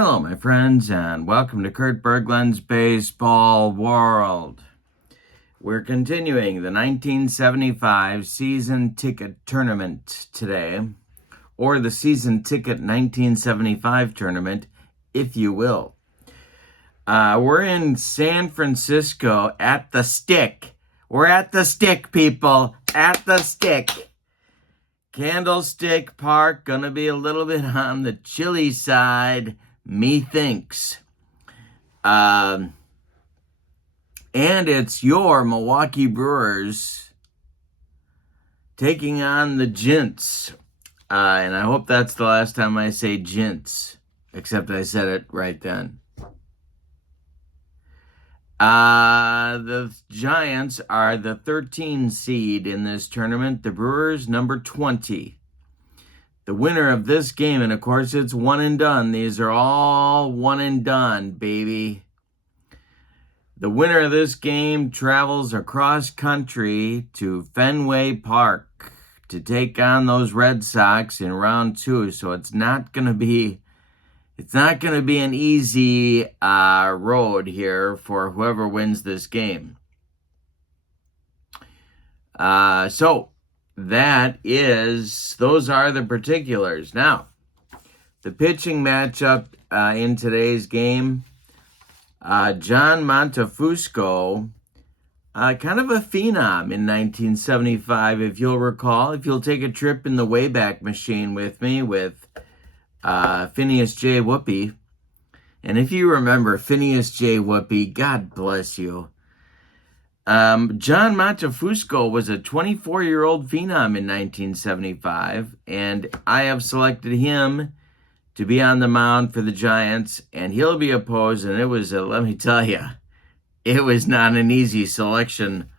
Hello, my friends, and welcome to Kurt Berglund's Baseball World. We're continuing the 1975 Season Ticket Tournament today, or the Season Ticket 1975 Tournament, if you will. We're in San Francisco at the Stick. We're at the Stick, people, at the Stick. Candlestick Park, gonna be a little bit on the chilly side, methinks. And it's your Milwaukee Brewers taking on the Gents. And I hope that's the last time I say Gents, except I said it right then. The Giants are the 13 seed in this tournament. The Brewers, number 20. The winner of this game, and of course it's one and done. These are all one and done, baby. The winner of this game travels across country to Fenway Park to take on those Red Sox in round 2. So it's not going to be an easy road here for whoever wins this game. Those are the particulars. Now, the pitching matchup in today's game, John Montefusco, kind of a phenom in 1975, if you'll recall. If you'll take a trip in the Wayback Machine with me with Phineas J. Whoopi. And if you remember Phineas J. Whoopi, God bless you. John Montefusco was a 24-year-old phenom in 1975, and I have selected him to be on the mound for the Giants, and he'll be opposed, and it was, let me tell you, it was not an easy selection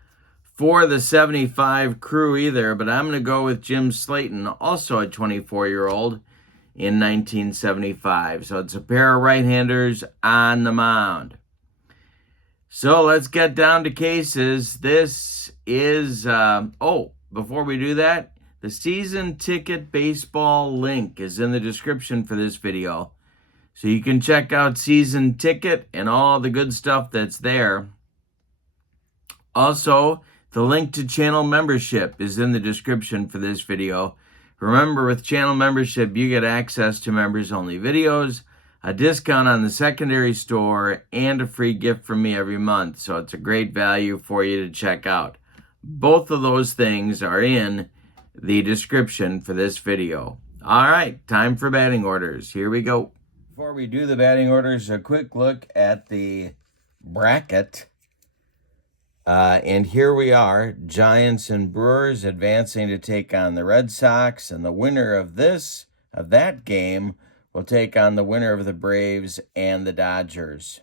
for the 75 crew either, but I'm going to go with Jim Slaton, also a 24-year-old in 1975. So it's a pair of right-handers on the mound. So let's get down to cases. This is, before we do that, the season ticket baseball link is in the description for this video. So you can check out season ticket and all the good stuff that's there. Also, the link to channel membership is in the description for this video. Remember, with channel membership, you get access to members-only videos, a discount on the secondary store, and a free gift from me every month. So it's a great value for you to check out. Both of those things are in the description for this video. All right, time for batting orders. Here we go. Before we do the batting orders, a quick look at the bracket. And here we are, Giants and Brewers advancing to take on the Red Sox, and the winner of that game will take on the winner of the Braves and the Dodgers.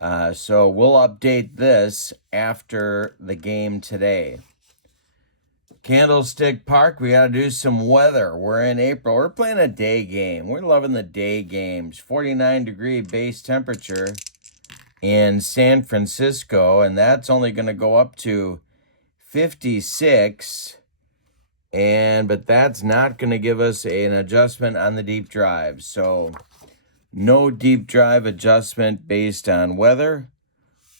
So we'll update this after the game today. Candlestick Park, we got to do some weather. We're in April. We're playing a day game. We're loving the day games. 49-degree base temperature in San Francisco, and that's only going to go up to 56. But that's not going to give us an adjustment on the deep drive. So no deep drive adjustment based on weather.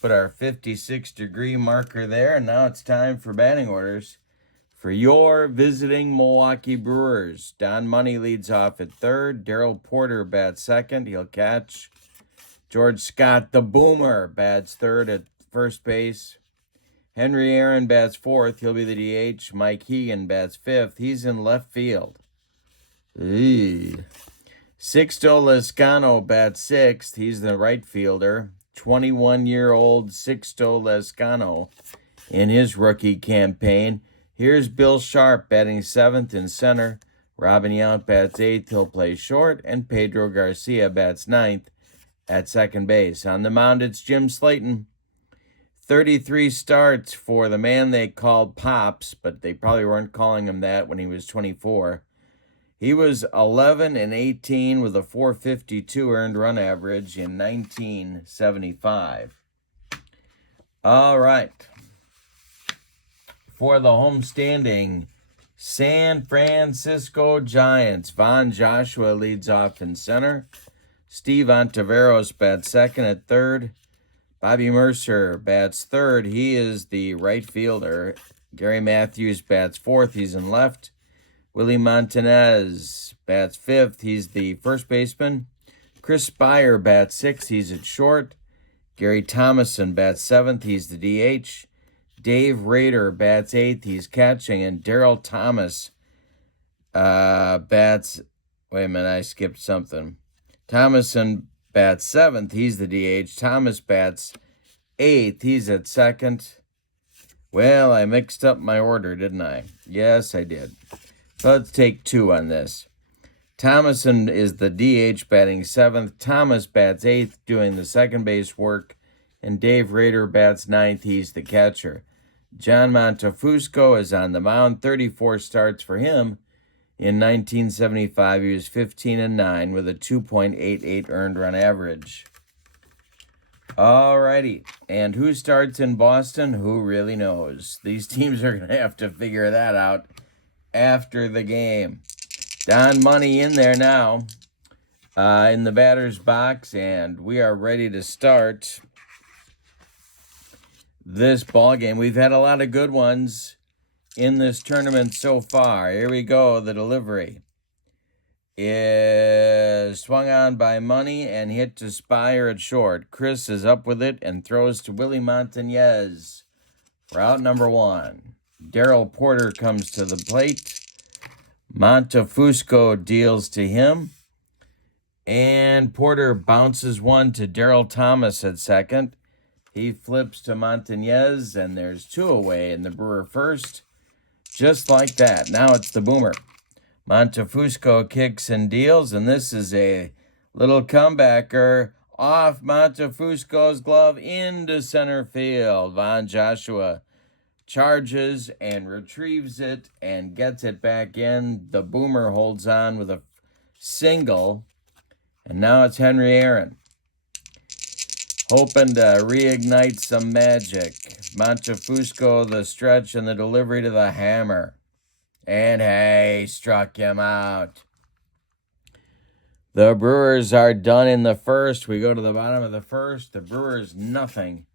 Put our 56-degree marker there. And now it's time for batting orders for your visiting Milwaukee Brewers. Don Money leads off at third. Darrell Porter bats second. He'll catch. George Scott, the Boomer, bats third at first base. Henry Aaron bats fourth. He'll be the DH. Mike Hegan bats fifth. He's in left field. Sixto Lezcano bats sixth. He's the right fielder. 21-year-old Sixto Lezcano in his rookie campaign. Here's Bill Sharp batting seventh in center. Robin Yount bats eighth. He'll play short. And Pedro Garcia bats ninth at second base. On the mound, it's Jim Slaton. 33 starts for the man they called Pops, but they probably weren't calling him that when he was 24. He was 11-18 with a 452 earned run average in 1975. All right. For the homestanding San Francisco Giants, Von Joshua leads off in center. Steve Ontiveros bats second. At third, Bobby Mercer bats third. He is the right fielder. Gary Matthews bats fourth. He's in left. Willie Montanez bats fifth. He's the first baseman. Chris Spire bats sixth. He's at short. Gary Thomason bats seventh. He's the DH. Dave Rader bats eighth. He's catching. And Darryl Thomas bats... Wait a minute, I skipped something. Thomason bats seventh. He's the DH. Thomas bats eighth. He's at second. Well, I mixed up my order, didn't I? Yes, I did. So let's take two on this. Thomason is the DH batting seventh. Thomas bats eighth, doing the second base work. And Dave Rader bats ninth. He's the catcher. John Montefusco is on the mound. 34 starts for him. In 1975, he was 15-9 with a 2.88 earned run average. All righty. And who starts in Boston? Who really knows? These teams are going to have to figure that out after the game. Don Money in there now in the batter's box, and we are ready to start this ball game. We've had a lot of good ones in this tournament so far. Here we go. The delivery is swung on by Money and hit to Spire at short. Chris is up with it and throws to Willie Montanez for out number one. Darrell Porter comes to the plate. Montefusco deals to him. And Porter bounces one to Darryl Thomas at second. He flips to Montanez, and there's two away in the Brewer first. Just like that. Now it's the boomer. Montefusco kicks and deals, and this is a little comebacker off Montefusco's glove into center field. Von Joshua charges and retrieves it and gets it back in. The boomer holds on with a single, and now it's Henry Aaron, hoping to reignite some magic. Montefusco, the stretch and the delivery to the hammer. And hey, struck him out. The Brewers are done in the first. We go to the bottom of the first. The Brewers, nothing.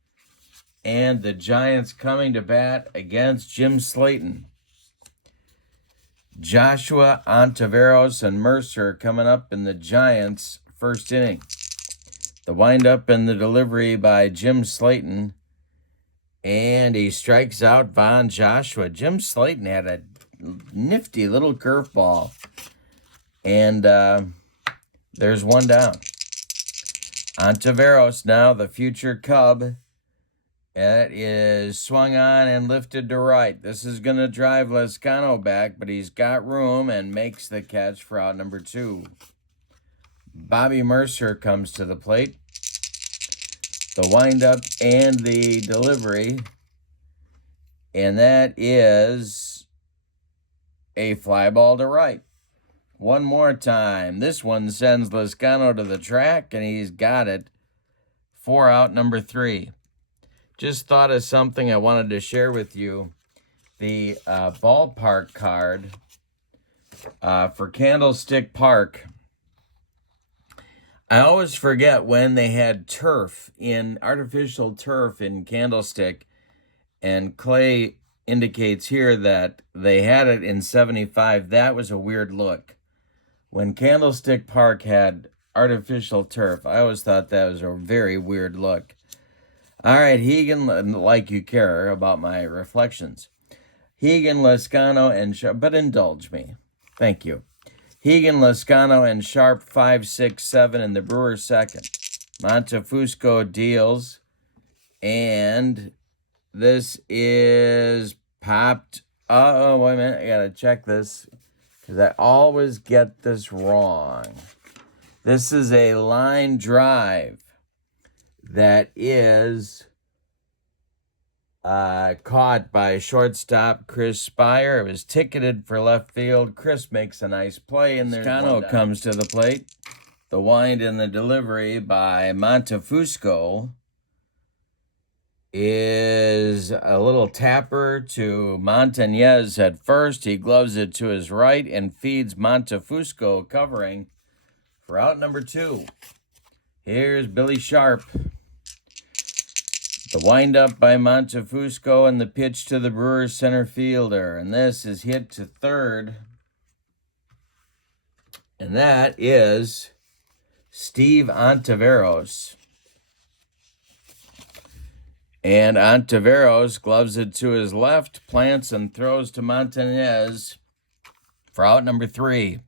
And the Giants coming to bat against Jim Slaton. Joshua, Ontiveros, and Mercer coming up in the Giants' first inning. The windup and the delivery by Jim Slaton. And he strikes out Von Joshua. Jim Slaton had a nifty little curveball. And there's one down. Ontiveros now, the future Cub. That is swung on and lifted to right. This is going to drive Lescano back, but he's got room and makes the catch for out number two. Bobby Mercer comes to the plate. The windup and the delivery. And that is a fly ball to right. One more time. This one sends Lescano to the track, and he's got it for out number three. Just thought of something I wanted to share with you. The ballpark card for Candlestick Park. I always forget when they had artificial turf in Candlestick, and Clay indicates here that they had it in 75. That was a weird look. When Candlestick Park had artificial turf, I always thought that was a very weird look. All right, Hegan, like you care about my reflections. Hegan, Lescano, and Sharp, but indulge me. Thank you. Hegan, Lescano, and Sharp 5, 6, 7 in the Brewers second. Montefusco deals, and this is popped. Oh, wait a minute. I got to check this because I always get this wrong. This is a line drive that is caught by shortstop Chris Spire. It was ticketed for left field. Chris makes a nice play, and Lescano comes to the plate. The wind and the delivery by Montefusco is a little tapper to Montanez at first. He gloves it to his right and feeds Montefusco, covering for out number two. Here's Billy Sharp. The windup by Montefusco and the pitch to the Brewers center fielder. And this is hit to third. And that is Steve Ontiveros. And Ontiveros gloves it to his left, plants and throws to Montanez for out number 3.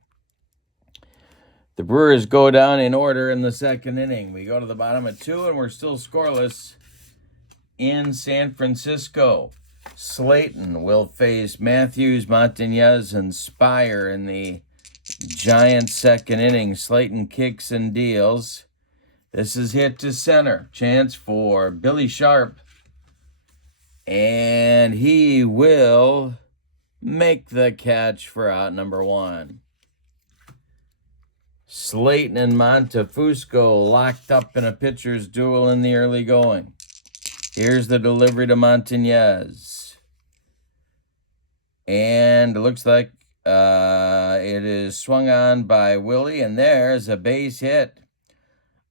The Brewers go down in order in the second inning. We go to the bottom of 2, and we're still scoreless in San Francisco. Slaton will face Matthews, Montanez, and Spire in the Giants' second inning. Slaton kicks and deals. This is hit to center. Chance for Billy Sharp. And he will make the catch for out number 1. Slaton and Montefusco locked up in a pitcher's duel in the early going. Here's the delivery to Montanez. And it looks like it is swung on by Willie, and there's a base hit.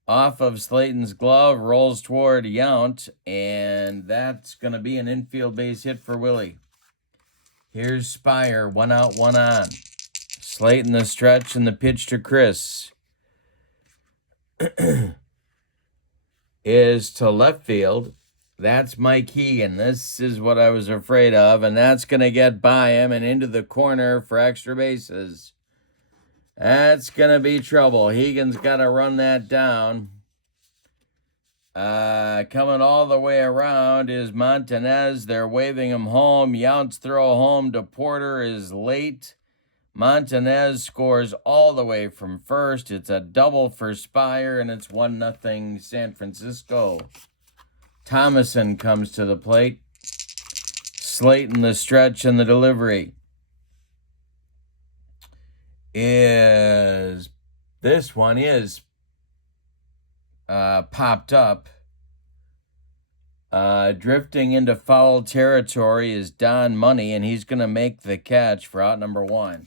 Off of Slaton's glove, rolls toward Yount, and that's going to be an infield base hit for Willie. Here's Spire, 1 out, 1 on. Slaton the stretch and the pitch to Chris is to left field. That's Mike Hegan. This is what I was afraid of, and that's going to get by him and into the corner for extra bases. That's going to be trouble. Hegan's got to run that down. Coming all the way around is Montanez. They're waving him home. Yount's throw home to Porter is late. Montanez scores all the way from first. It's a double for Spire, and it's 1-0 San Francisco. Thomason comes to the plate. Slaton the stretch and the delivery. This one is popped up. Drifting into foul territory is Don Money, and he's going to make the catch for out number 1.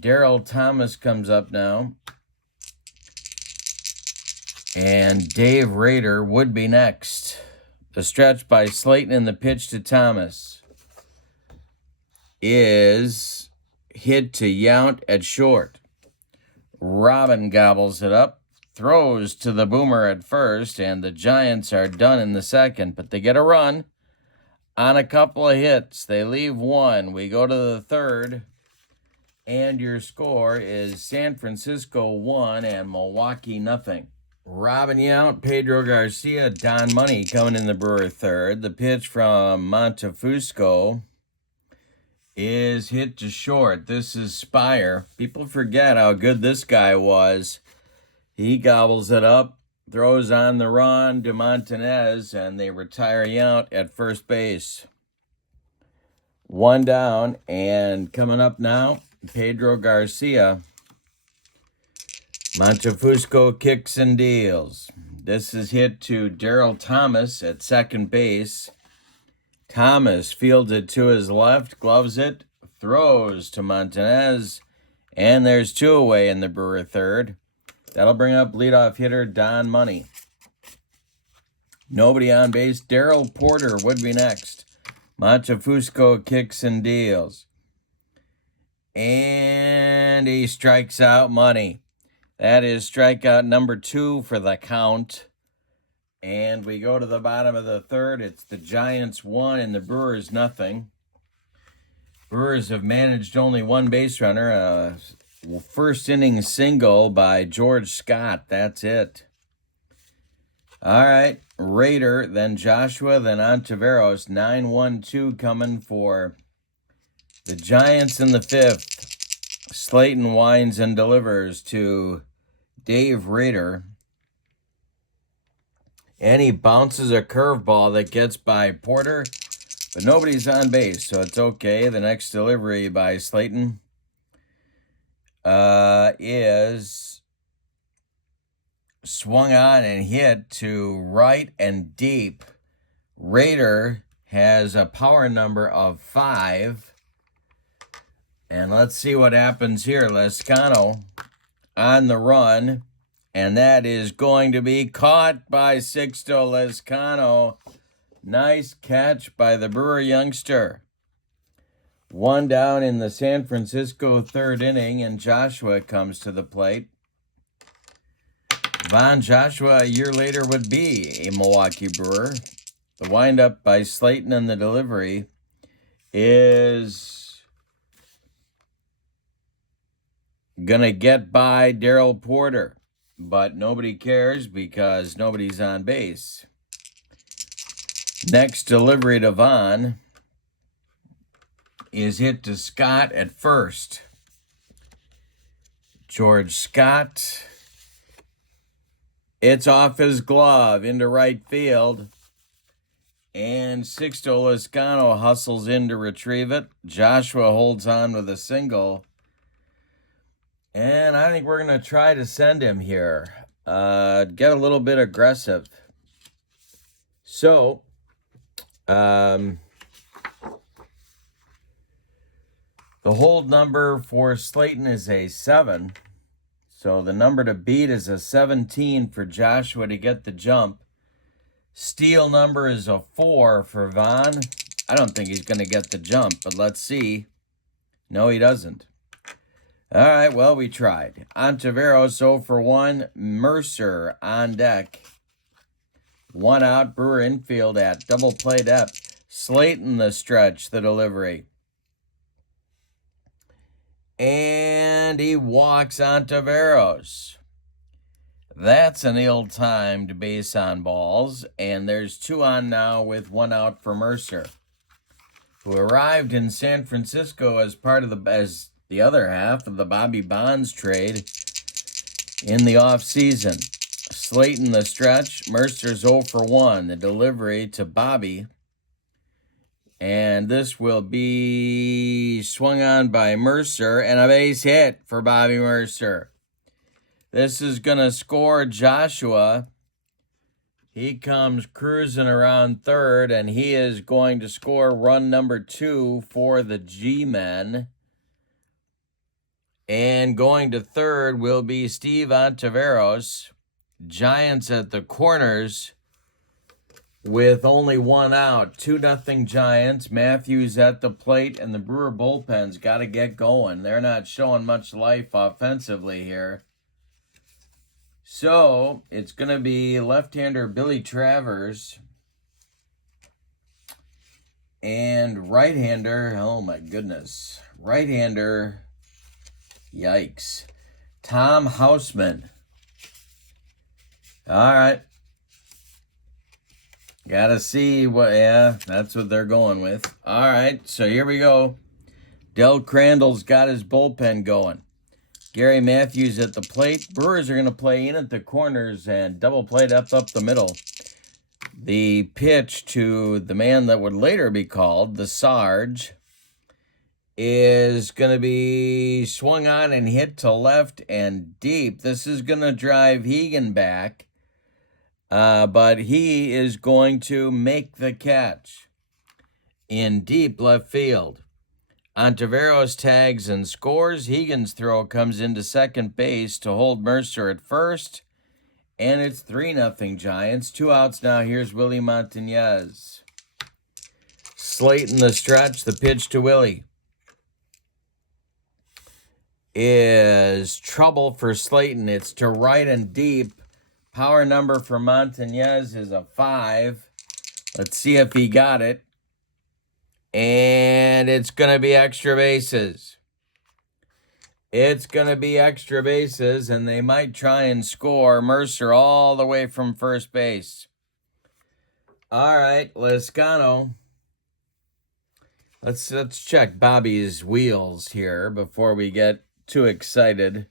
Daryl Thomas comes up now. And Dave Rader would be next. The stretch by Slaton and the pitch to Thomas is hit to Yount at short. Robin gobbles it up, throws to the boomer at first, and the Giants are done in the second, but they get a run on a couple of hits. They leave 1. We go to the third, and your score is San Francisco 1 and Milwaukee 0. Robin Yount, Pedro Garcia, Don Money coming in the Brewer third. The pitch from Montefusco is hit to short. This is Spire. People forget how good this guy was. He gobbles it up, throws on the run to Montanez, and they retire Yount at first base. 1 down, and coming up now, Pedro Garcia. Montefusco kicks and deals. This is hit to Daryl Thomas at second base. Thomas fields it to his left, gloves it, throws to Montanez, and there's 2 away in the Brewer third. That'll bring up leadoff hitter Don Money. Nobody on base. Daryl Porter would be next. Montefusco kicks and deals. And he strikes out Money. That is strikeout number 2 for the count. And we go to the bottom of the third. It's the Giants 1 and the Brewers 0. Brewers have managed only 1 base runner. A first inning single by George Scott. That's it. All right. Rader, then Joshua, then Ontiveros. 9-1-2 coming for the Giants in the 5th. Slaton winds and delivers to Dave Rader. And he bounces a curveball that gets by Porter, but nobody's on base, so it's okay. The next delivery by Slaton is swung on and hit to right and deep. Rader has a power number of 5. And let's see what happens here. Lescano on the run, And that is going to be caught by Sixto Lezcano. Nice catch by the Brewer youngster. One down in the San Francisco third inning, and Joshua comes to the plate. Von Joshua, a year later, would be a Milwaukee Brewer. The windup by Slaton and the delivery is going to get by Darrell Porter. But nobody cares because nobody's on base. Next delivery to Vaughn is hit to Scott at first. George Scott. It's off his glove into right field. And Sixto Lezcano hustles in to retrieve it. Joshua holds on with a single. And I think we're going to try to send him here. Get a little bit aggressive. So, the hold number for Slaton is a 7. So the number to beat is a 17 for Joshua to get the jump. Steal number is a 4 for Vaughn. I don't think he's going to get the jump, but let's see. No, he doesn't. All right, well, we tried. Montefusco 0 for 1. Mercer on deck. 1 out. Brewer infield at double play depth. Slaton the stretch, the delivery. And he walks Montefusco. That's an ill-timed base on balls. And there's 2 on now with 1 out for Mercer, who arrived in San Francisco as part of the other half of the Bobby Bonds trade in the offseason. Slaton the stretch. Mercer's 0 for 1. The delivery to Bobby. And this will be swung on by Mercer and a base hit for Bobby Mercer. This is going to score Joshua. He comes cruising around third, and he is going to score run number 2 for the G-Men. And going to third will be Steve Montefusco. Giants at the corners with only 1 out. 2-0 Giants. Matthews at the plate, and the Brewer bullpen's got to get going. They're not showing much life offensively here. So it's going to be left-hander Billy Travers and right-hander, oh my goodness, right-hander, yikes, Tom Houseman. All right. Got to see what, yeah, that's what they're going with. All right, so here we go. Del Crandall's got his bullpen going. Gary Matthews at the plate. Brewers are going to play in at the corners and double play up the middle. The pitch to the man that would later be called the Sarge is going to be swung on and hit to left and deep. This is going to drive Hegan back, but he is going to make the catch in deep left field. Montefusco tags and scores. Hegan's throw comes into second base to hold Mercer at first. And it's 3-0 Giants. 2 outs now. Here's Willie Montañez. Slaton the stretch. The pitch to Willie is trouble for Slaton. It's to right and deep. Power number for Montañez is a 5. Let's see if he got it. And it's going to be extra bases. It's going to be extra bases, and they might try and score. Mercer all the way from first base. All right, Lezcano. Let's check Bobby's wheels here before we get too excited.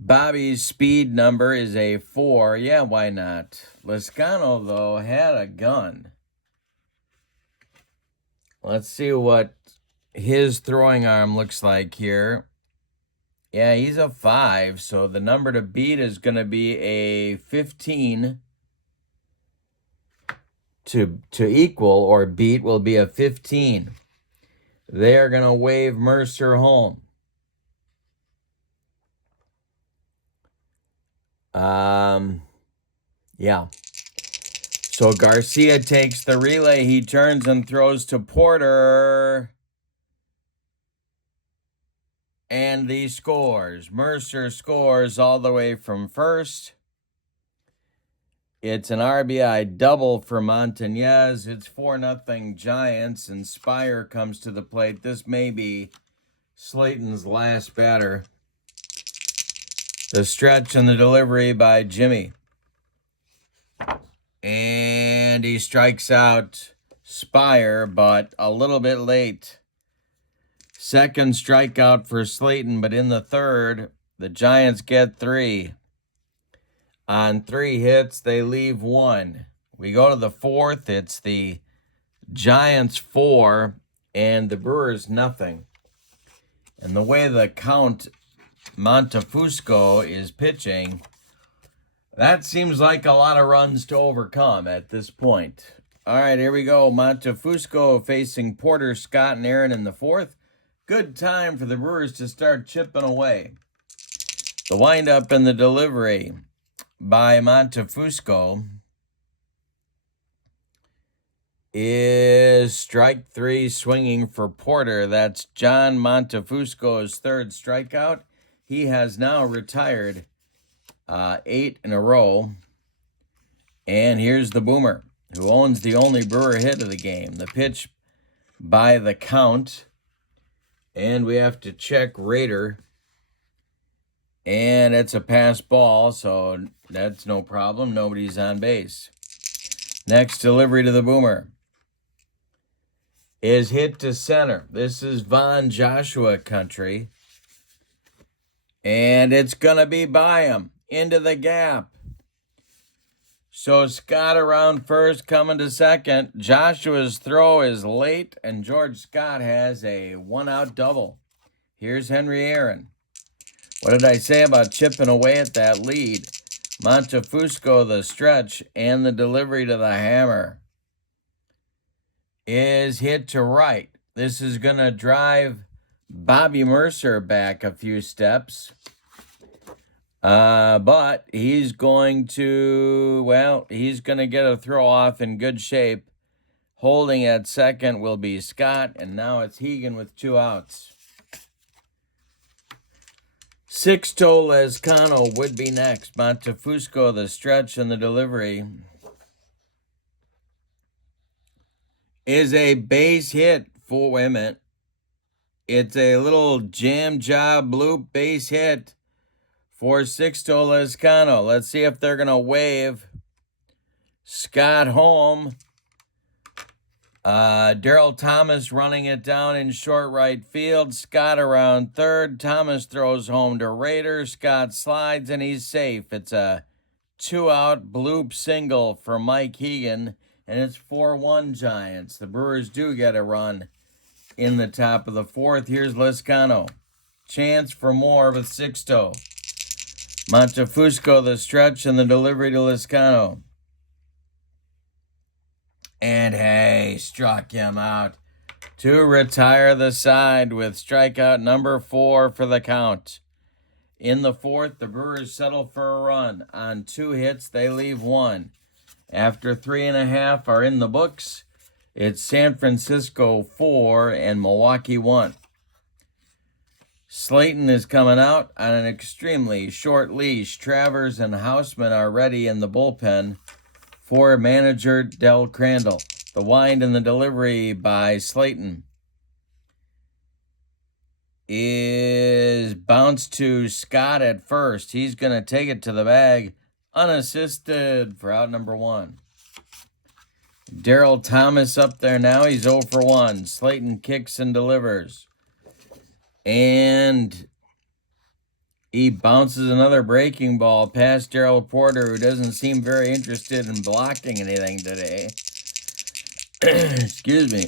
Bobby's speed number is a 4. Yeah, why not? Lezcano, though, had a gun. Let's see what his throwing arm looks like here. Yeah, he's a 5, so the number to beat is going to be a 15. To equal or beat will be a 15. They are going to wave Mercer home. Yeah. So Garcia takes the relay. He turns and throws to Porter. And he scores. Mercer scores all the way from first. It's an RBI double for Montañez. It's 4-0 Giants, and Spire comes to the plate. This may be Slaton's last batter. The stretch and the delivery by Jimmy. And he strikes out Spire, but a little bit late. Second strikeout for Slaton, but in the third, the Giants get 3. On 3 hits, they leave 1. We go to the fourth. It's the Giants 4 and the Brewers nothing. And the way the count Montefusco is pitching, that seems like a lot of runs to overcome at this point. All right, here we go. Montefusco facing Porter, Scott, and Aaron in the fourth. Good time for the Brewers to start chipping away. The windup and the delivery by Montefusco is strike 3 swinging for Porter. That's John Montefusco's third strikeout. He has now retired 8 in a row. And here's the Boomer, who owns the only Brewer hit of the game. The pitch by the count. And we have to check Raider. And it's a pass ball, so that's no problem. Nobody's on base. Next delivery to the Boomer is hit to center. This is Von Joshua country. And it's going to be by him. Into the gap. So Scott around first, coming to second. Joshua's throw is late, and George Scott has a 1-out double. Here's Henry Aaron. What did I say about chipping away at that lead? Montefusco, the stretch, and the delivery to the hammer is hit to right. This is going to drive Bobby Mercer back a few steps. But he's going to, he's going to get a throw off in good shape. Holding at second will be Scott, and now it's Hegan with 2 outs. Sixto Lezcano would be next. Montefusco, the stretch and the delivery is a base hit for, wait a minute. It's a little jam job loop base hit for Sixto Lezcano. Let's see if they're going to wave Scott home. Darryl Thomas running it down in short right field. Scott around third. Thomas throws home to Raider. Scott slides, and he's safe. It's a 2-out bloop single for Mike Hegan, and it's 4-1 Giants. The Brewers do get a run in the top of the fourth. Here's Lezcano. Chance for more with Sixto. Montefusco, the stretch, and the delivery to Lezcano. And hey, struck him out to retire the side with strikeout number 4 for the count. In the fourth, the Brewers settle for a run. On 2 hits, they leave 1. After 3.5 are in the books, it's San Francisco 4 and Milwaukee 1. Slaton is coming out on an extremely short leash. Travers and Houseman are ready in the bullpen for manager Del Crandall. The wind and the delivery by Slaton is bounced to Scott at first. He's going to take it to the bag unassisted for out number 1. Darryl Thomas up there now. He's 0 for 1. Slaton kicks and delivers. And he bounces another breaking ball past Darryl Porter, who doesn't seem very interested in blocking anything today. Excuse me.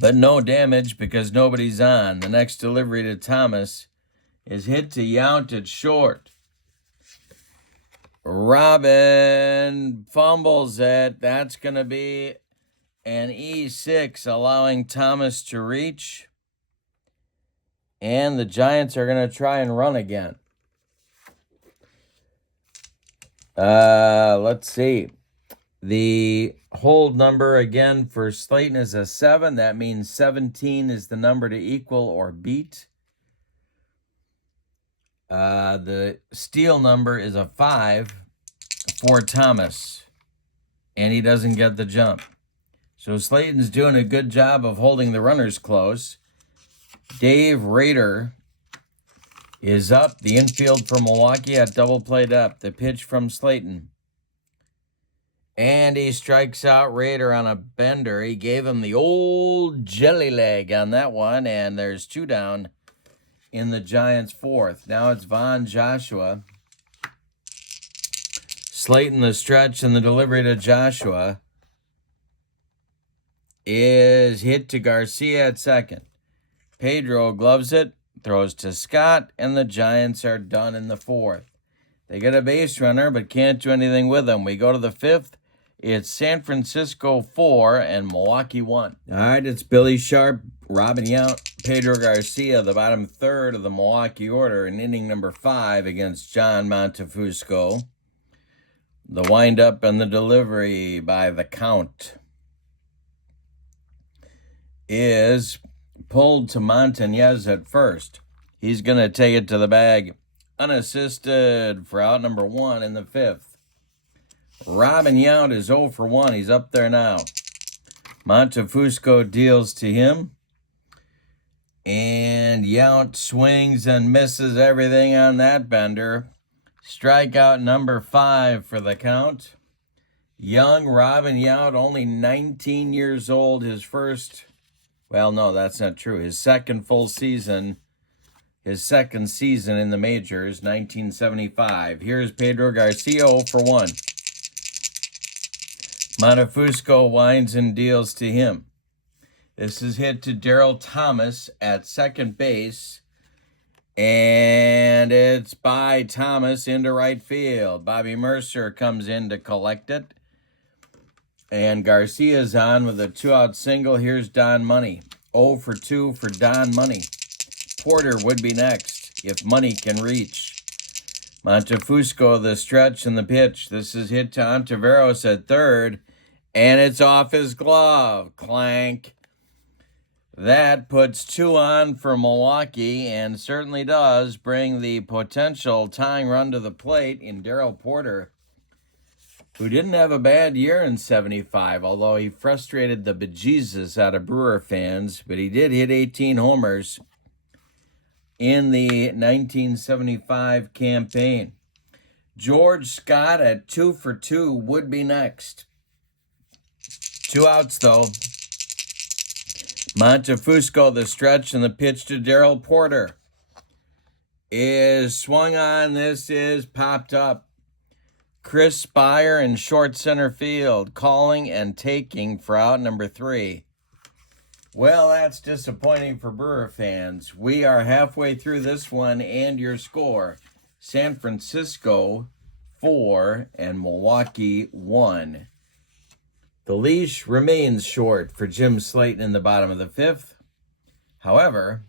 But no damage because nobody's on. The next delivery to Thomas is hit to Yount at short. Robin fumbles it. That's going to be an E6, allowing Thomas to reach. And the Giants are going to try and run again. Let's see. The hold number again for Slaton is a 7. That means 17 is the number to equal or beat. The steal number is a 5 for Thomas, and he doesn't get the jump. So Slaton's doing a good job of holding the runners close. Dave Rader is up. The infield for Milwaukee at double play up. The pitch from Slaton. And he strikes out Rader on a bender. He gave him the old jelly leg on that one, and there's 2 down in the Giants' 4th. Now it's Von Joshua. Slaton the stretch, and the delivery to Joshua is hit to Garcia at second. Pedro gloves it, throws to Scott, and the Giants are done in the 4th. They get a base runner, but can't do anything with him. We go to the 5th. It's San Francisco 4 and Milwaukee 1. All right, it's Billy Sharp, Robin Yount, Pedro Garcia, the bottom third of the Milwaukee order in inning number 5 against John Montefusco. The windup and the delivery by the count is pulled to Montanez at first. He's going to take it to the bag unassisted for out number 1 in the 5th. Robin Yount is 0 for 1. He's up there now. Montefusco deals to him. And Yount swings and misses everything on that bender. Strikeout number 5 for the count. Young Robin Yount, only 19 years old. His first, well, no, that's not true. His second full season. His second season in the majors, 1975. Here's Pedro Garcia 0 for 1. Montefusco winds and deals to him. This is hit to Darryl Thomas at second base. And it's by Thomas into right field. Bobby Mercer comes in to collect it. And Garcia's on with a 2-out single. Here's Don Money. 0 for 2 for Don Money. Porter would be next if Money can reach. Montefusco the stretch and the pitch. This is hit to Ontiveros at third. And it's off his glove. Clank. That puts 2 on for Milwaukee and certainly does bring the potential tying run to the plate in Darryl Porter, who didn't have a bad year in 75, although he frustrated the bejesus out of Brewer fans, but he did hit 18 homers in the 1975 campaign. George Scott at 2 for 2 would be next. 2 outs, though. Montefusco, the stretch, and the pitch to Darryl Porter is swung on. This is popped up. Chris Spire in short center field, calling and taking for out number 3. Well, that's disappointing for Brewer fans. We are halfway through this one, and your score, San Francisco 4 and Milwaukee 1. The leash remains short for Jim Slaton in the bottom of the 5th. However,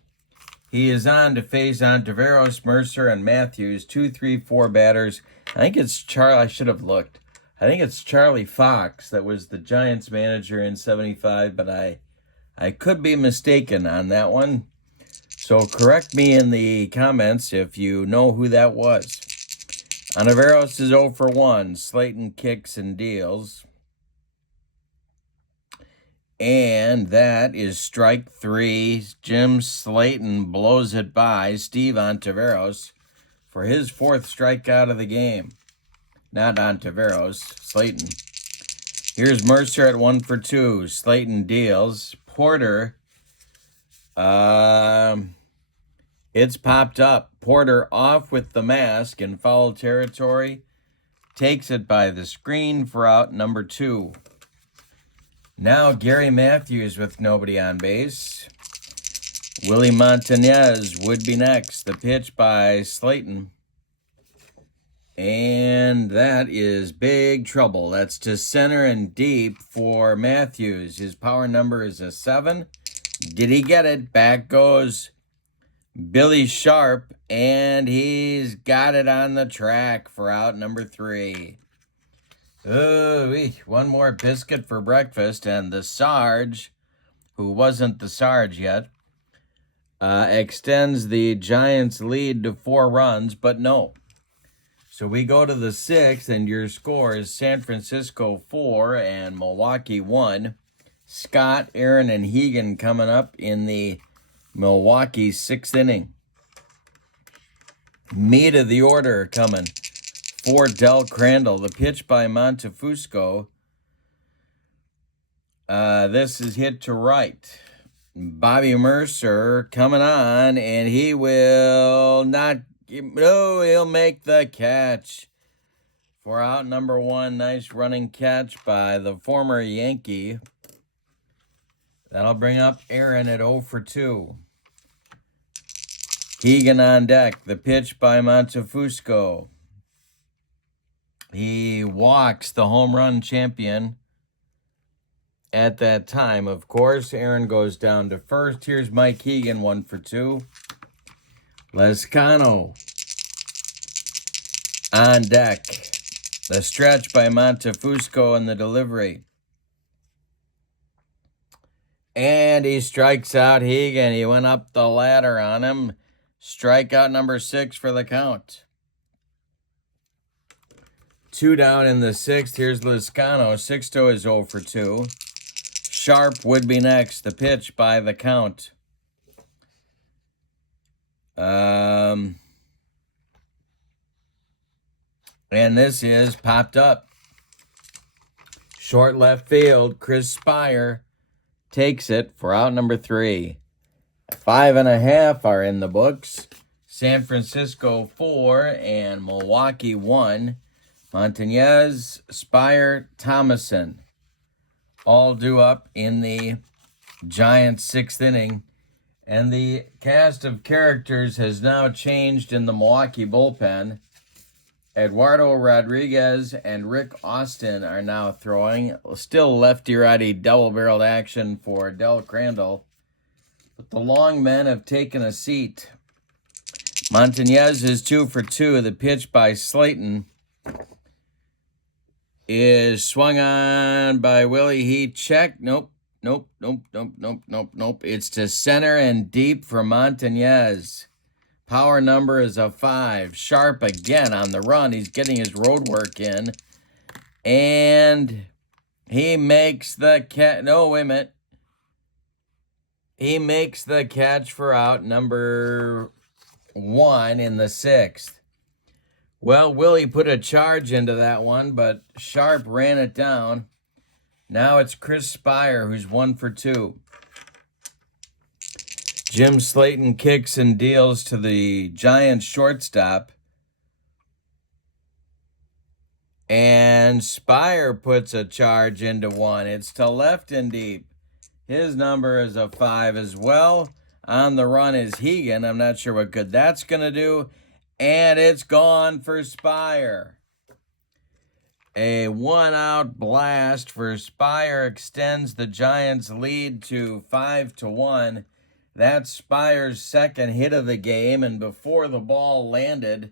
he is on to face Ontiveros, Mercer, and Matthews, 2, 3, 4 batters. I think it's I should have looked. I think it's Charlie Fox that was the Giants manager in 75, but I could be mistaken on that one. So correct me in the comments if you know who that was. Ontiveros is 0 for 1. Slaton kicks and deals. And that is strike 3. Jim Slaton blows it by Steve Ontiveros for his 4th strikeout of the game. Not Ontiveros, Slaton. Here's Mercer at 1 for 2. Slaton deals. Porter, it's popped up. Porter off with the mask in foul territory. Takes it by the screen for out number 2. Now Gary Matthews with nobody on base. Willie Montanez would be next. The pitch by Slaton. And that is big trouble. That's to center and deep for Matthews. His power number is a 7. Did he get it? Back goes Billy Sharp, and he's got it on the track for out number 3. One more biscuit for breakfast, and the Sarge, who wasn't the Sarge yet, extends the Giants' lead to 4 runs, but no. So we go to the 6th, and your score is San Francisco 4 and Milwaukee 1. Scott, Aaron, and Hegan coming up in the Milwaukee 6th inning. Meat of the order coming for Del Crandall. The pitch by Montefusco. This is hit to right. Bobby Mercer coming on, and he will not. No, he'll make the catch for out number 1. Nice running catch by the former Yankee. That'll bring up Aaron at 0 for 2. Hegan on deck. The pitch by Montefusco. He walks the home run champion at that time, of course. Aaron goes down to first. Here's Mike Hegan, 1 for 2. Lescano on deck. The stretch by Montefusco and the delivery. And he strikes out Hegan. He went up the ladder on him. Strikeout number 6 for the count. 2 down in the 6th. Here's Lescano. Sixto is 0 for 2. Sharp would be next. The pitch by the count. And this is popped up. Short left field. Chris Spire takes it for out number 3. 5.5 are in the books. San Francisco 4 and Milwaukee 1. Montañez, Spire, Thomason all due up in the Giants' 6th inning. And the cast of characters has now changed in the Milwaukee bullpen. Eduardo Rodriguez and Rick Austin are now throwing. Still lefty-righty double-barreled action for Del Crandall. But the long men have taken a seat. Montañez is 2 for 2. The pitch by Slaton is swung on by Willie. He checked. Nope. It's to center and deep for Montañez. Power number is a 5. Sharp again on the run. He's getting his road work in. And he makes the catch. No, wait a minute. He makes the catch for out number 1 in the 6th. Well, Willie put a charge into that one, but Sharp ran it down. Now it's Chris Spire, who's 1 for 2. Jim Slaton kicks and deals to the Giants shortstop. And Spire puts a charge into one. It's to left and deep. His number is a 5 as well. On the run is Hegan. I'm not sure what good that's going to do. And it's gone for Spire. A 1-out blast for Spire extends the Giants' lead to 5-1. That's Spire's second hit of the game, and before the ball landed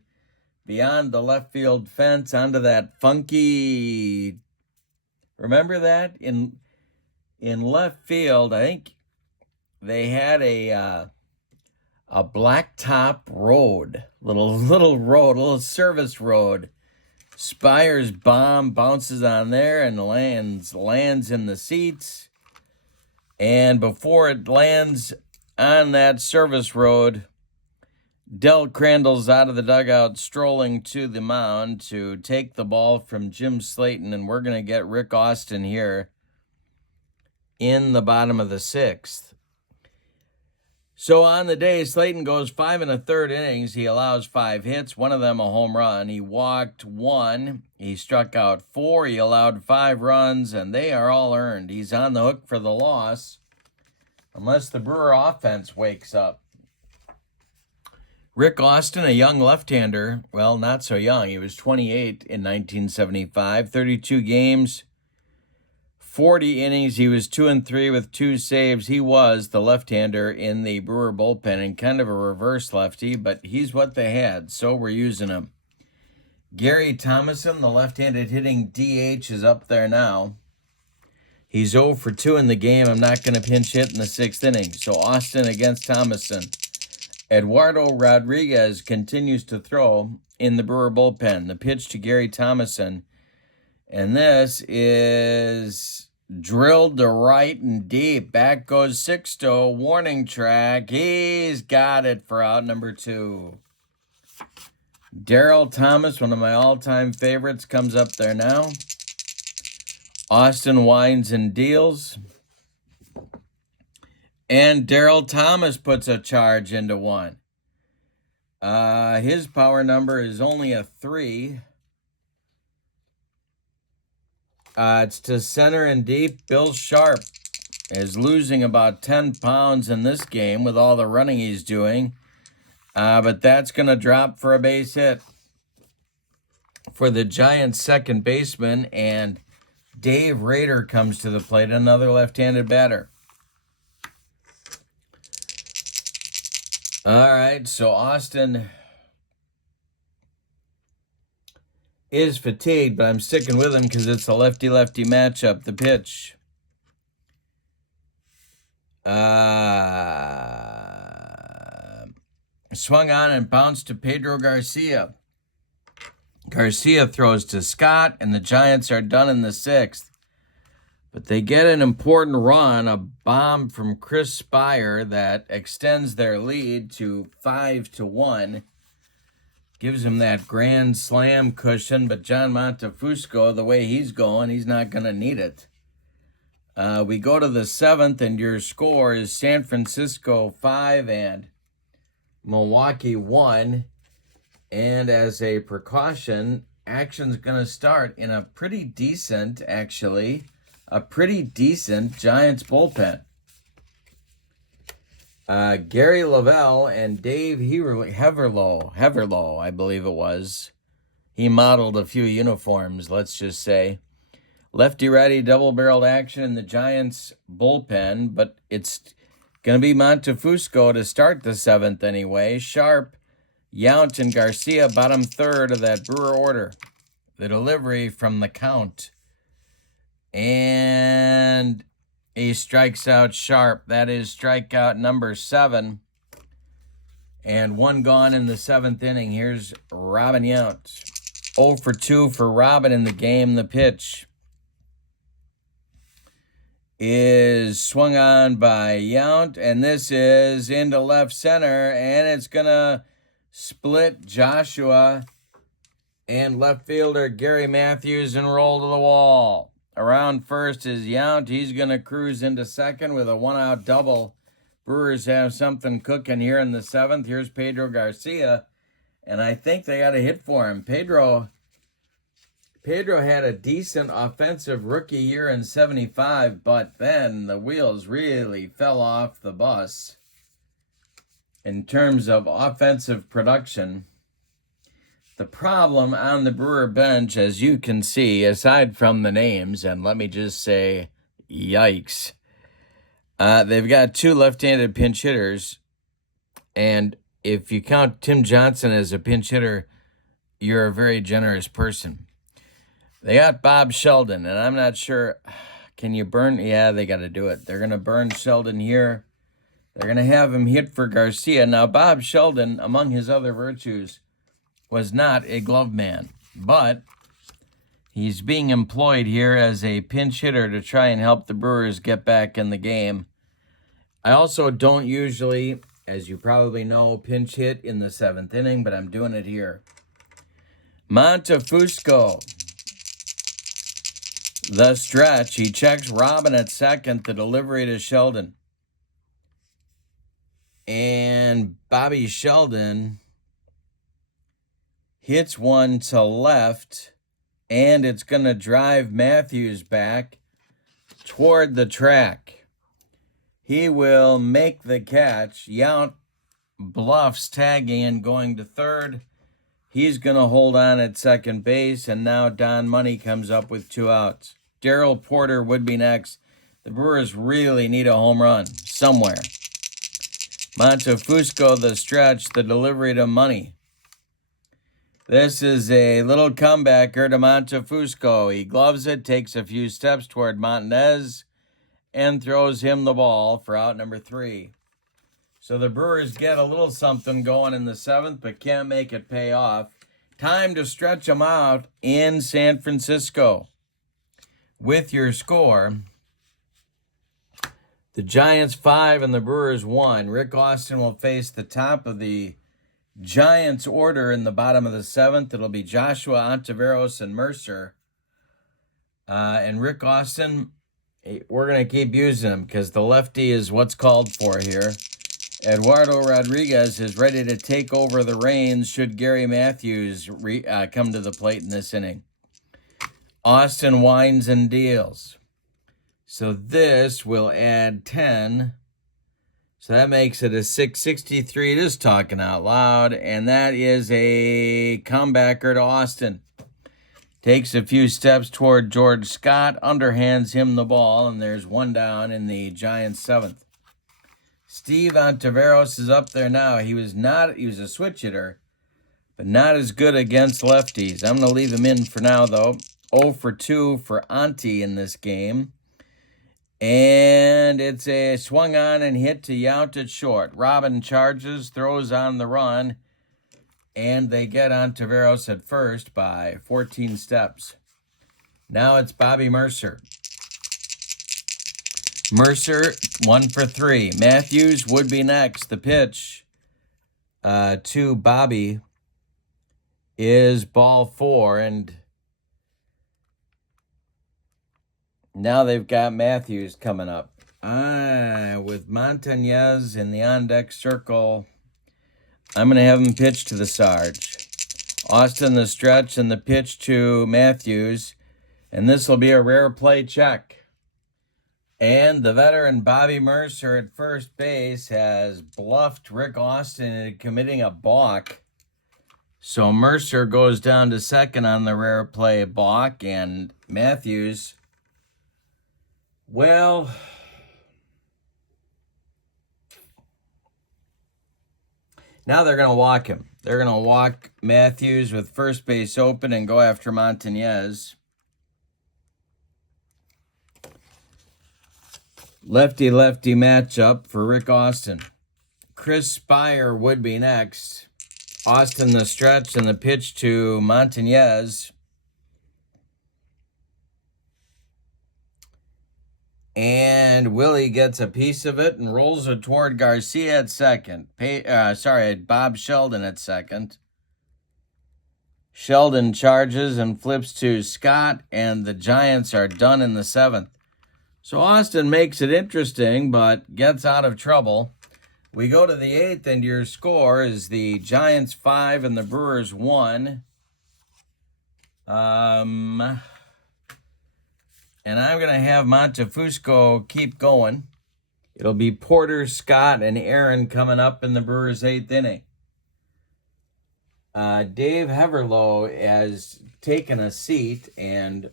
beyond the left field fence onto that funky, remember that? In left field, I think they had a blacktop road, little road, little service road. Spire's bomb bounces on there and lands in the seats. And before it lands on that service road, Del Crandall's out of the dugout, strolling to the mound to take the ball from Jim Slaton, and we're going to get Rick Austin here in the bottom of the 6th. So on the day, Slaton goes 5 1/3 innings. He allows 5 hits, one of them a home run. He walked 1. He struck out 4. He allowed 5 runs, and they are all earned. He's on the hook for the loss, unless the Brewer offense wakes up. Rick Austin, a young left-hander, well, not so young. He was 28 in 1975, 32 games, 40 innings. He was 2-3 with 2 saves. He was the left-hander in the Brewer bullpen and kind of a reverse lefty, but he's what they had, so we're using him. Gary Thomason, the left-handed hitting DH, is up there now. He's 0 for 2 in the game. I'm not going to pinch hit in the 6th inning. So Austin against Thomason. Eduardo Rodriguez continues to throw in the Brewer bullpen. The pitch to Gary Thomason. And this is drilled to right and deep. Back goes Sixto. Warning track. He's got it for out number 2. Darryl Thomas, one of my all-time favorites, comes up there now. Austin winds and deals. And Darryl Thomas puts a charge into one. His power number is only a 3. It's to center and deep. Bill Sharp is losing about 10 pounds in this game with all the running he's doing. But that's going to drop for a base hit for the Giants' second baseman, and Dave Rader comes to the plate, another left-handed batter. All right, so Austin is fatigued, but I'm sticking with him because it's a lefty-lefty matchup. The pitch. Swung on and bounced to Pedro Garcia. Garcia throws to Scott, and the Giants are done in the 6th. But they get an important run, a bomb from Chris Spire that extends their lead to 5-1. Gives him that grand slam cushion, but John Montefusco, the way he's going, he's not going to need it. We go to the 7th, and your score is San Francisco 5 and Milwaukee 1. And as a precaution, action's going to start in a pretty decent Giants bullpen. Gary Lavelle and Dave Heverlo, I believe it was. He modeled a few uniforms, let's just say. Lefty-righty double-barreled action in the Giants bullpen, but it's going to be Montefusco to start the 7th anyway. Sharp, Yount, and Garcia, bottom third of that Brewer order. The delivery from the count. And he strikes out Sharp. That is strikeout number 7. And 1 gone in the 7th inning. Here's Robin Yount. 0 for 2 for Robin in the game. The pitch is swung on by Yount. And this is into left center. And it's going to split Joshua and left fielder Gary Matthews and roll to the wall. Around first is Yount. He's going to cruise into second with a 1-out double. Brewers have something cooking here in the 7th. Here's Pedro Garcia, and I think they got a hit for him. Pedro had a decent offensive rookie year in 75, but then the wheels really fell off the bus in terms of offensive production. The problem on the Brewer bench, as you can see, aside from the names, and let me just say, yikes, they've got 2 left-handed pinch hitters, and if you count Tim Johnson as a pinch hitter, you're a very generous person. They got Bob Sheldon, and I'm not sure, can you burn? Yeah, they got to do it. They're going to burn Sheldon here. They're going to have him hit for Garcia. Now, Bob Sheldon, among his other virtues, was not a glove man, but he's being employed here as a pinch hitter to try and help the Brewers get back in the game. I also don't usually, as you probably know, pinch hit in the 7th inning, but I'm doing it here. Montefusco, the stretch. He checks Robin at second, the delivery to Sheldon. And Bobby Sheldon hits one to left, and it's going to drive Matthews back toward the track. He will make the catch. Yount bluffs tagging and going to third. He's going to hold on at second base, and now Don Money comes up with 2 outs. Darrell Porter would be next. The Brewers really need a home run somewhere. Montefusco, the stretch, the delivery to Money. This is a little comebacker to Montefusco. He gloves it, takes a few steps toward Montanez, and throws him the ball for out number 3. So the Brewers get a little something going in the 7th, but can't make it pay off. Time to stretch them out in San Francisco. With your score, the Giants 5 and the Brewers 1. Rick Austin will face the top of the Giants order in the bottom of the 7th. It'll be Joshua, Ontiveros, and Mercer. And Rick Austin, we're going to keep using him because the lefty is what's called for here. Eduardo Rodriguez is ready to take over the reins should Gary Matthews come to the plate in this inning. Austin winds and deals. So this will add 10. So that makes it a 663. It is talking out loud. And that is a comebacker to Austin. Takes a few steps toward George Scott. Underhands him the ball. And there's one down in the Giants 7th. Steve Ontiveros is up there now. He was a switch hitter, but not as good against lefties. I'm going to leave him in for now, though. 0 for 2 for Onti in this game. And it's a swung on and hit to Yount at short. Robin charges, throws on the run, and they get Ontiveros at first by 14 steps. Now it's Bobby Mercer. Mercer, 1 for 3. Matthews would be next. The pitch to Bobby is ball 4, and now they've got Matthews coming up. With Montanez in the on-deck circle, I'm going to have him pitch to the Sarge. Austin the stretch and the pitch to Matthews, and this will be a rare play check. And the veteran Bobby Mercer at first base has bluffed Rick Austin into committing a balk. So Mercer goes down to second on the rare play balk, and Matthews, well, now they're going to walk him. They're going to walk Matthews with first base open and go after Montanez. Lefty-lefty matchup for Rick Austin. Chris Spire would be next. Austin the stretch and the pitch to Montanez. And Willie gets a piece of it and rolls it toward Garcia at second. Bob Sheldon at second. Sheldon charges and flips to Scott, and the Giants are done in the 7th. So Austin makes it interesting, but gets out of trouble. We go to the 8th, and your score is the Giants 5 and the Brewers 1. And I'm going to have Montefusco keep going. It'll be Porter, Scott, and Aaron coming up in the Brewers' 8th inning. Dave Heverlow has taken a seat, and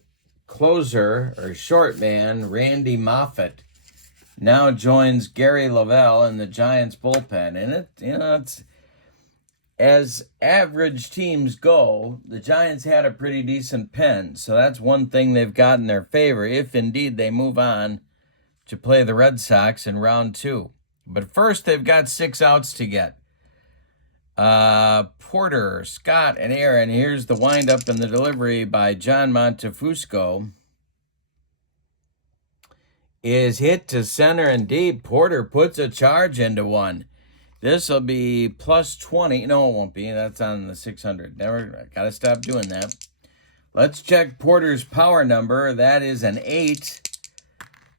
closer or short man Randy Moffett now joins Gary Lavelle in the Giants bullpen. And it's as average teams go, the Giants had a pretty decent pen. So that's one thing they've got in their favor, if indeed they move on to play the Red Sox in round 2. But first, they've got 6 outs to get. Porter, Scott, and Aaron. Here's the windup and the delivery by John Montefusco. Is hit to center and deep. Porter puts a charge into one. This will be plus 20. No, it won't be. That's on the 600. Never. Got to stop doing that. Let's check Porter's power number. That is an 8.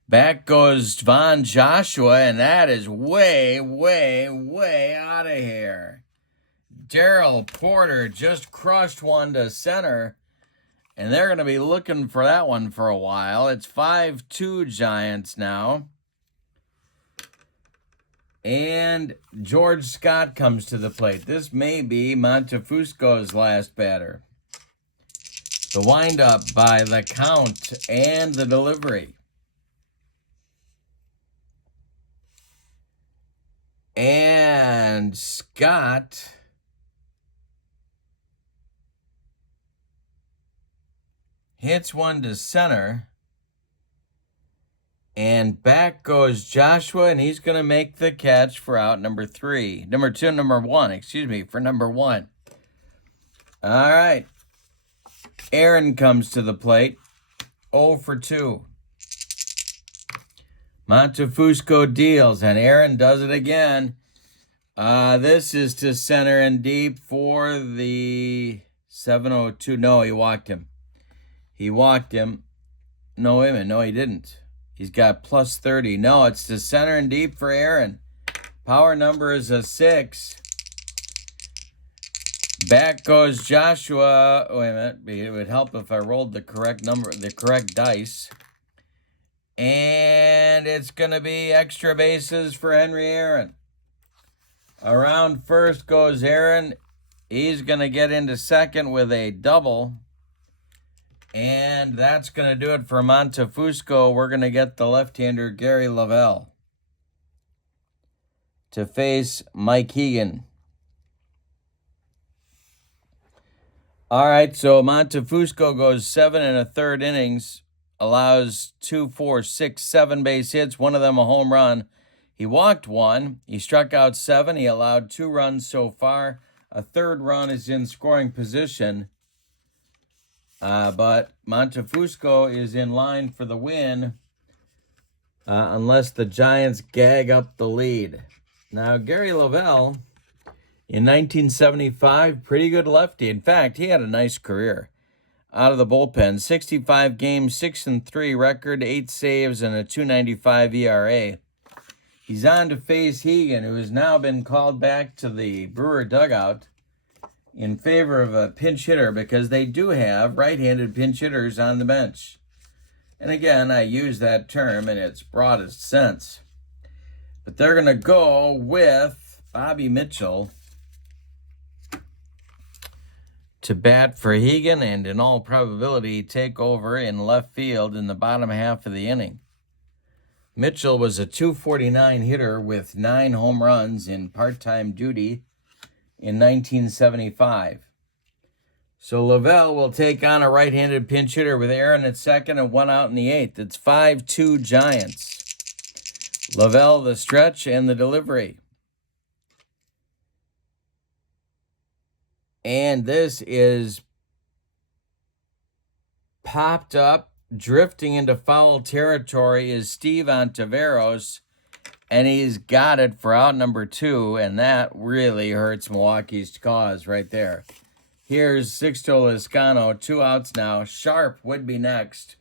Back goes Von Joshua, and that is way, way, way out of here. Darrell Porter just crushed one to center, and they're going to be looking for that one for a while. It's 5-2 Giants now. And George Scott comes to the plate. This may be Montefusco's last batter. The windup by the count and the delivery. And Scott hits one to center. And back goes Joshua, and he's going to make the catch for out number one, for number one. All right. Aaron comes to the plate, 0 for 2. Montefusco deals, and Aaron does it again. This is to center and deep for the 7-0-2. No, he walked him. No, wait a minute. No, he didn't. He's got plus 30. No, it's to center and deep for Aaron. Power number is a 6. Back goes Joshua. Wait a minute. It would help if I rolled the correct dice. And it's going to be extra bases for Henry Aaron. Around first goes Aaron. He's going to get into second with a double. And that's going to do it for Montefusco. We're going to get the left-hander Gary Lavelle to face Mike Hegan. All right, so Montefusco goes 7 1/3 innings, allows 2, 4, 6, 7 base hits, one of them a home run. He walked one. He struck out 7. He allowed 2 runs so far. A third run is in scoring position. But Montefusco is in line for the win unless the Giants gag up the lead. Now, Gary Lavelle, in 1975, pretty good lefty. In fact, he had a nice career out of the bullpen. 65 games, 6-3 record, 8 saves, and a 2.95 ERA. He's on to face Hegan, who has now been called back to the Brewer dugout in favor of a pinch hitter because they do have right-handed pinch hitters on the bench. And again, I use that term in its broadest sense. But they're going to go with Bobby Mitchell to bat for Hegan and in all probability take over in left field in the bottom half of the inning. Mitchell was a .249 hitter with 9 home runs in part-time duty in 1975. So Lavelle will take on a right-handed pinch hitter with Aaron at second and 1 out in the 8th. It's 5-2 Giants. Lavelle the stretch and the delivery. And this is popped up, drifting into foul territory is Steve Ontiveros, and he's got it for out number 2, and that really hurts Milwaukee's cause right there. Here's Sixto Lizcano, 2 outs now. Sharp would be next.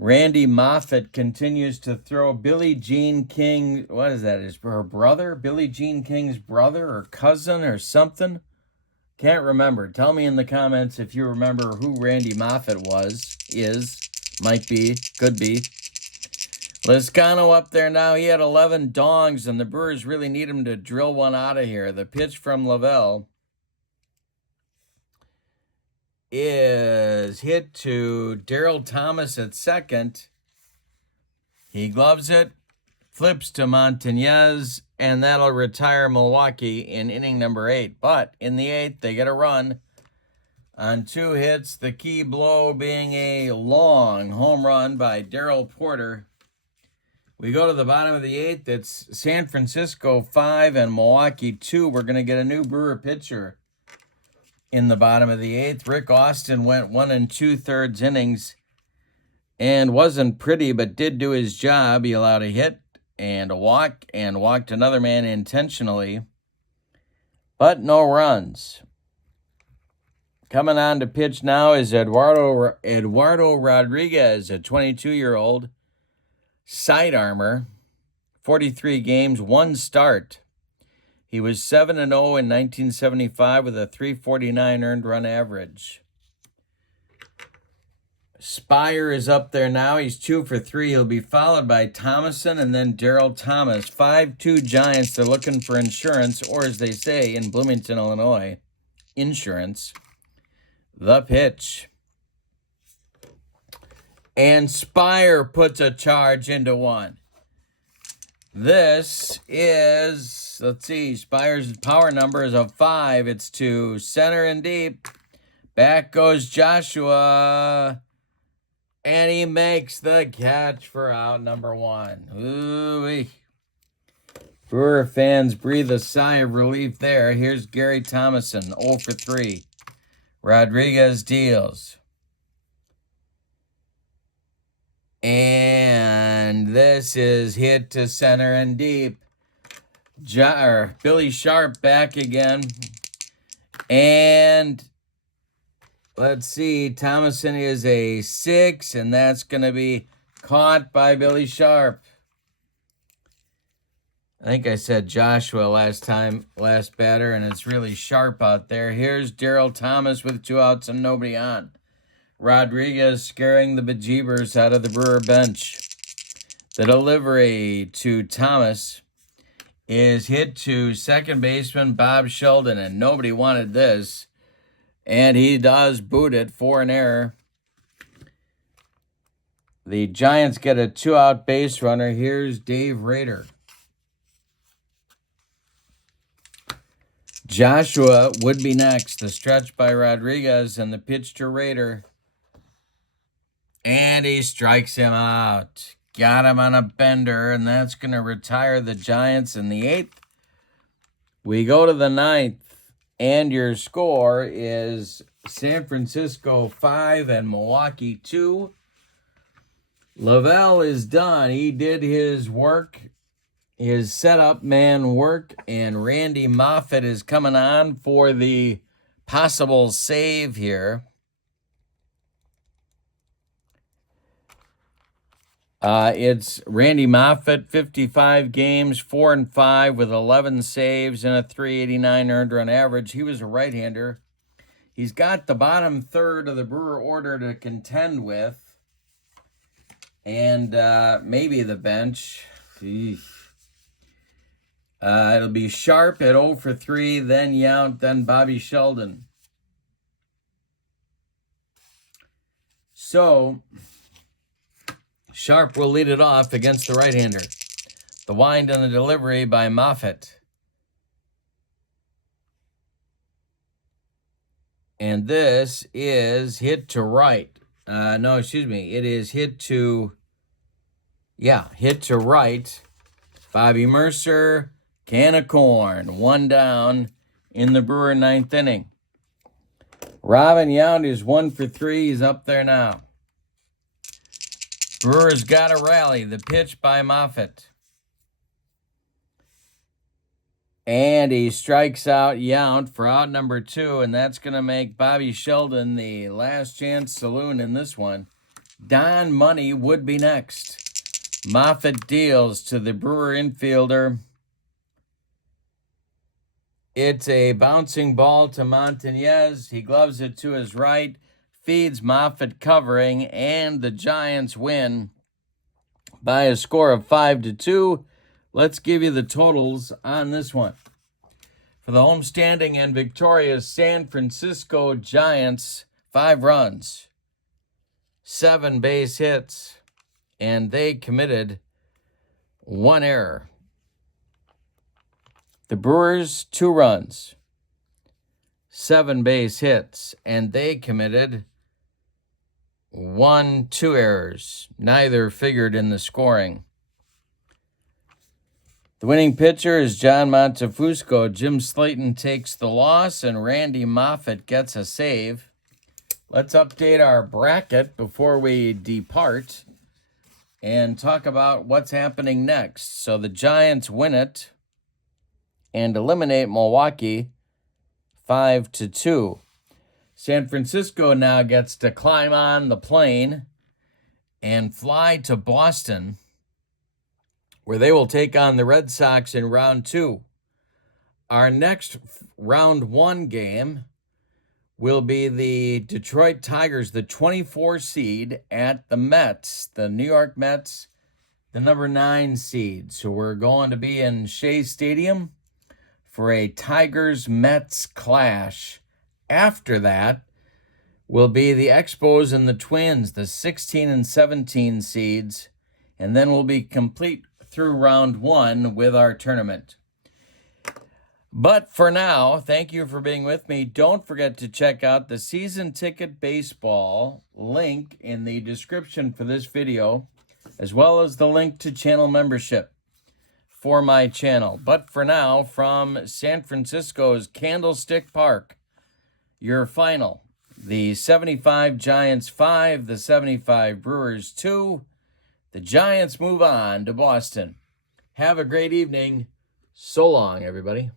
Randy Moffett continues to throw. Billie Jean King, what is that? Is her brother? Billie Jean King's brother or cousin or something? Can't remember. Tell me in the comments if you remember who Randy Moffett might be, could be. Lizcano up there now. He had 11 dongs, and the Brewers really need him to drill one out of here. The pitch from Lavelle is hit to Daryl Thomas at second. He gloves it, flips to Montañez, and that'll retire Milwaukee in inning number 8. But in the 8th, they get a run on 2 hits, the key blow being a long home run by Darrell Porter. We go to the bottom of the 8th. It's San Francisco 5 and Milwaukee 2. We're going to get a new Brewer pitcher in the bottom of the 8th. Rick Austin went 1 2/3 innings and wasn't pretty, but did do his job. He allowed a hit and a walk and walked another man intentionally, but no runs. Coming on to pitch now is Eduardo Rodriguez, a 22-year-old side armor, 43 games, 1 start. He was 7-0 in 1975 with a .349 earned run average. Spire is up there now. He's 2 for 3. He'll be followed by Thomason and then Daryl Thomas. 5-2 Giants. They're looking for insurance, or as they say in Bloomington, Illinois, insurance. The pitch. And Spire puts a charge into one. This is, let's see, Spire's power number is a 5. It's to center and deep. Back goes Joshua. And he makes the catch for out number 1. Ooh-wee. Brewer fans breathe a sigh of relief there. Here's Gary Thomason, 0 for 3. Rodriguez deals. And this is hit to center and deep. Billy Sharp back again. And let's see, Thomason is a 6, and that's going to be caught by Billy Sharp. I think I said Joshua last batter, and it's really Sharp out there. Here's Darryl Thomas with 2 outs and nobody on. Rodriguez scaring the bejeebers out of the Brewer bench. The delivery to Thomas is hit to second baseman Bob Sheldon, and nobody wanted this. And he does boot it for an error. The Giants get a 2-out base runner. Here's Dave Rader. Joshua would be next. The stretch by Rodriguez and the pitch to Rader. And he strikes him out. Got him on a bender, and that's going to retire the Giants in the 8th. We go to the 9th, and your score is San Francisco 5 and Milwaukee 2. Lavelle is done. He did his work, his setup man work, and Randy Moffett is coming on for the possible save here. It's Randy Moffett, 55 games, 4 and 5 with 11 saves and a 389 earned run average. He was a right-hander. He's got the bottom third of the Brewer order to contend with, and maybe the bench. It'll be Sharp at 0 for 3, then Yount, then Bobby Sheldon. So Sharp will lead it off against the right-hander. The wind and the delivery by Moffett. And this is hit to right. It is hit to right. Bobby Mercer, can of corn. 1 down in the Brewer 9th inning. Robin Yount is 1 for 3. He's up there now. Brewers got a rally. The pitch by Moffett. And he strikes out Yount for out number 2, and that's going to make Bobby Sheldon the last chance saloon in this one. Don Money would be next. Moffett deals to the Brewer infielder. It's a bouncing ball to Montanez. He gloves it to his right. Feeds Moffett covering, and the Giants win by a score of 5-2. Let's give you the totals on this one. For the homestanding and victorious San Francisco Giants, 5 runs, 7 base hits, and they committed 1 error. The Brewers, 2 runs, 7 base hits, and they committed 2 errors. Neither figured in the scoring. The winning pitcher is John Montefusco. Jim Slaton takes the loss, and Randy Moffett gets a save. Let's update our bracket before we depart and talk about what's happening next. So the Giants win it and eliminate Milwaukee 5-2. San Francisco now gets to climb on the plane and fly to Boston, where they will take on the Red Sox in round 2. Our next round 1 game will be the Detroit Tigers, the 24 seed, at the Mets, the New York Mets, the number 9 seed. So we're going to be in Shea Stadium for a Tigers-Mets clash. After that, will be the Expos and the Twins, the 16 and 17 seeds, and then we'll be complete through round 1 with our tournament. But for now, thank you for being with me. Don't forget to check out the season ticket baseball link in the description for this video, as well as the link to channel membership for my channel. But for now, from San Francisco's Candlestick Park, your final, the 75 Giants 5, the 75 Brewers 2. The Giants move on to Boston. Have a great evening. So long, everybody.